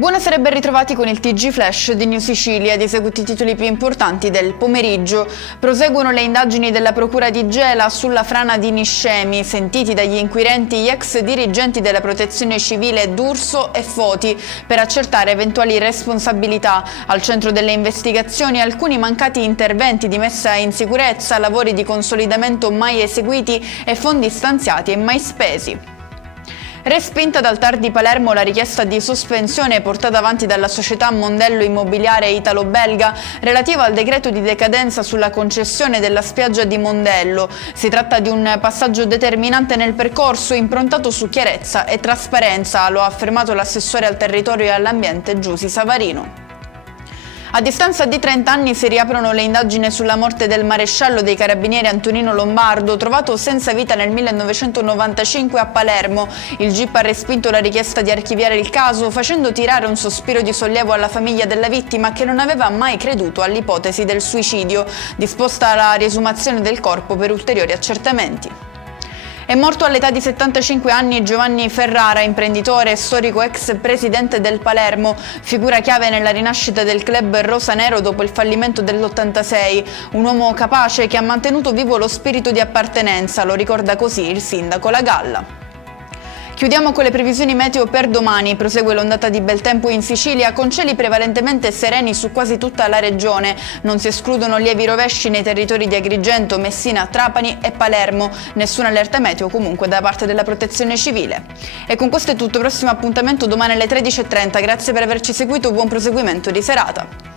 Buonasera e ben ritrovati con il TG Flash di New Sicilia, ed eseguiti i titoli più importanti del pomeriggio. Proseguono le indagini della Procura di Gela sulla frana di Niscemi, sentiti dagli inquirenti gli ex dirigenti della Protezione Civile D'Urso e Foti per accertare eventuali responsabilità. Al centro delle investigazioni alcuni mancati interventi di messa in sicurezza, lavori di consolidamento mai eseguiti e fondi stanziati e mai spesi. Respinta dal TAR di Palermo la richiesta di sospensione portata avanti dalla società Mondello Immobiliare Italo-Belga relativa al decreto di decadenza sulla concessione della spiaggia di Mondello. Si tratta di un passaggio determinante nel percorso improntato su chiarezza e trasparenza, lo ha affermato l'assessore al territorio e all'ambiente Giusy Savarino. A distanza di 30 anni si riaprono le indagini sulla morte del maresciallo dei carabinieri Antonino Lombardo, trovato senza vita nel 1995 a Palermo. Il GIP ha respinto la richiesta di archiviare il caso, facendo tirare un sospiro di sollievo alla famiglia della vittima, che non aveva mai creduto all'ipotesi del suicidio, disposta la riesumazione del corpo per ulteriori accertamenti. È morto all'età di 75 anni Giovanni Ferrara, imprenditore e storico ex presidente del Palermo, figura chiave nella rinascita del club rosanero dopo il fallimento dell'86, un uomo capace che ha mantenuto vivo lo spirito di appartenenza, lo ricorda così il sindaco La Galla. Chiudiamo con le previsioni meteo per domani. Prosegue l'ondata di bel tempo in Sicilia con cieli prevalentemente sereni su quasi tutta la regione. Non si escludono lievi rovesci nei territori di Agrigento, Messina, Trapani e Palermo. Nessuna allerta meteo comunque da parte della Protezione Civile. E con questo è tutto, prossimo appuntamento domani alle 13:30. Grazie per averci seguito, buon proseguimento di serata.